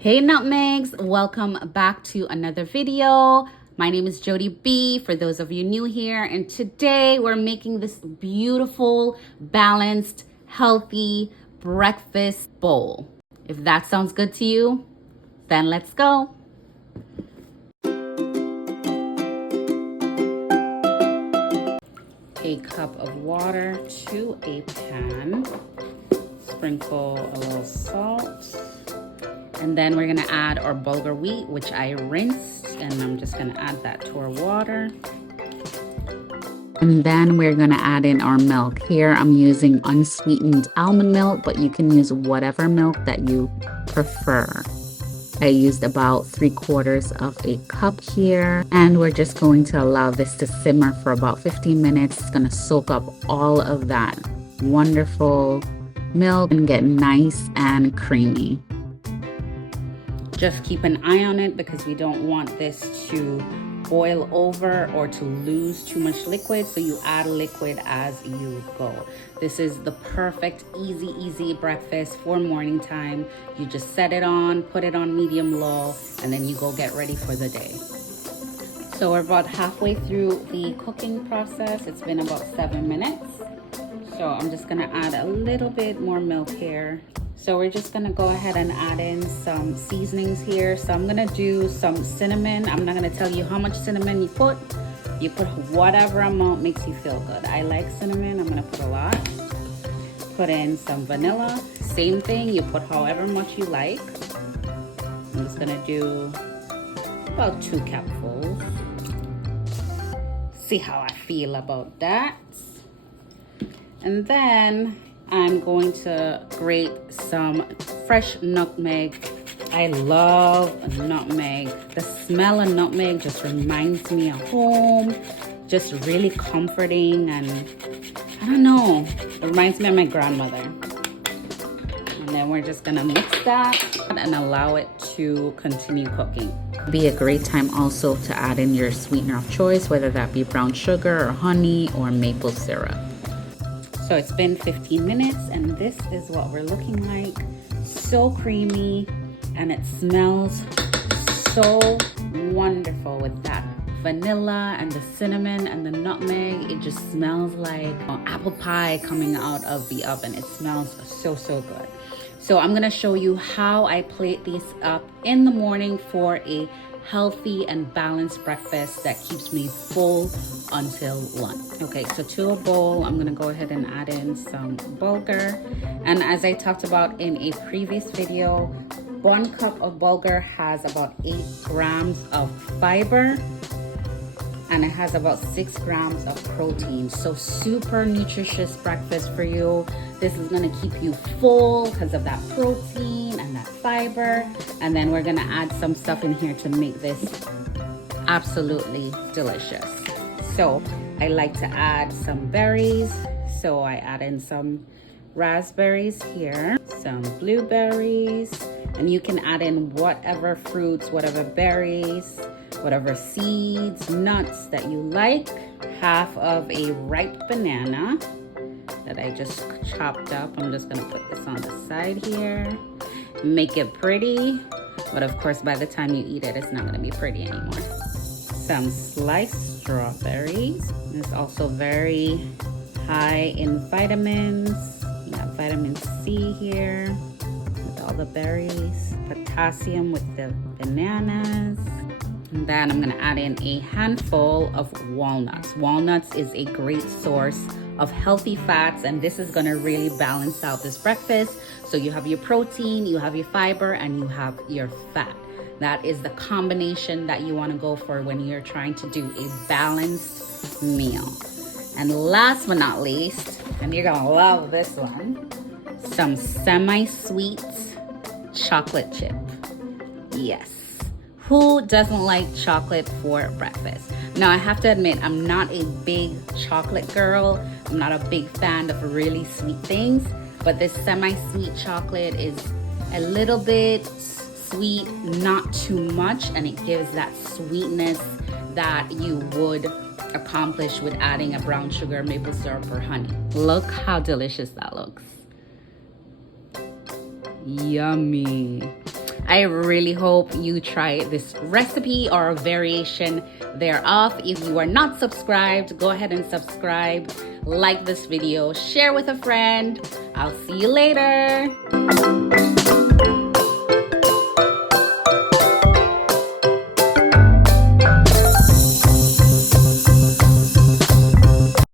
Hey nutmegs, welcome back to another video. My name is Jody B, for those of you new here, and today we're making this beautiful, balanced, healthy breakfast bowl. If that sounds good to you, then let's go. A cup of water to a pan. Sprinkle a little salt. And then we're gonna add our bulgur wheat, which I rinsed, and I'm just gonna add that to our water. And then we're gonna add in our milk. Here I'm using unsweetened almond milk, but you can use whatever milk that you prefer. I used about 3/4 of a cup here, and we're just going to allow this to simmer for about 15 minutes. It's gonna soak up all of that wonderful milk and get nice and creamy. Just keep an eye on it because we don't want this to boil over or to lose too much liquid, so you add liquid as you go. This is the perfect easy breakfast for morning time. You just set it on, put it on medium low, and then you go get ready for the day. So we're about halfway through the cooking process. It's been about 7 minutes. So I'm just gonna add a little bit more milk here. So we're just gonna go ahead and add in some seasonings here. So I'm gonna do some cinnamon. I'm not gonna tell you how much cinnamon you put. You put whatever amount makes you feel good. I like cinnamon, I'm gonna put a lot. Put in some vanilla. Same thing, you put however much you like. I'm just gonna do about 2 cupfuls. See how I feel about that. And then I'm going to grate some fresh nutmeg. I love nutmeg. The smell of nutmeg just reminds me of home. Just really comforting, and I don't know, it reminds me of my grandmother. And then we're just gonna mix that and allow it to continue cooking. Be a great time also to add in your sweetener of choice, whether that be brown sugar or honey or maple syrup. So it's been 15 minutes and this is what we're looking like. So creamy, and it smells so wonderful with that vanilla and the cinnamon and the nutmeg. It just smells like apple pie coming out of the oven. It smells so good. So I'm gonna show you how I plate these up in the morning for a healthy and balanced breakfast that keeps me full until lunch. Okay, so to a bowl, I'm gonna go ahead and add in some bulgur. And as I talked about in a previous video, 1 cup of bulgur has about 8 grams of fiber, and it has about 6 grams of protein. So super nutritious breakfast for you. This is gonna keep you full because of that protein and that fiber. And then we're gonna add some stuff in here to make this absolutely delicious. So I like to add some berries. So I add in some raspberries here, some blueberries, and you can add in whatever fruits, whatever berries, whatever seeds, nuts that you like. Half of a ripe banana that I just chopped up. I'm just gonna put this on the side here. Make it pretty, but of course by the time you eat it, it's not gonna be pretty anymore. Some sliced strawberries. It's also very high in vitamins. You got vitamin C here with all the berries, potassium with the bananas. And then I'm gonna add in a handful of walnuts. Walnuts is a great source of healthy fats, and this is gonna really balance out this breakfast. So you have your protein, you have your fiber, and you have your fat. That is the combination that you wanna go for when you're trying to do a balanced meal. And last but not least, and you're gonna love this one, some semi-sweet chocolate chip. Yes. Who doesn't like chocolate for breakfast? Now, I have to admit, I'm not a big chocolate girl. I'm not a big fan of really sweet things, but this semi-sweet chocolate is a little bit sweet, not too much, and it gives that sweetness that you would accomplish with adding a brown sugar, maple syrup, or honey. Look how delicious that looks. Yummy. I really hope you try this recipe or a variation thereof. If you are not subscribed, go ahead and subscribe, like this video, share with a friend. I'll see you later.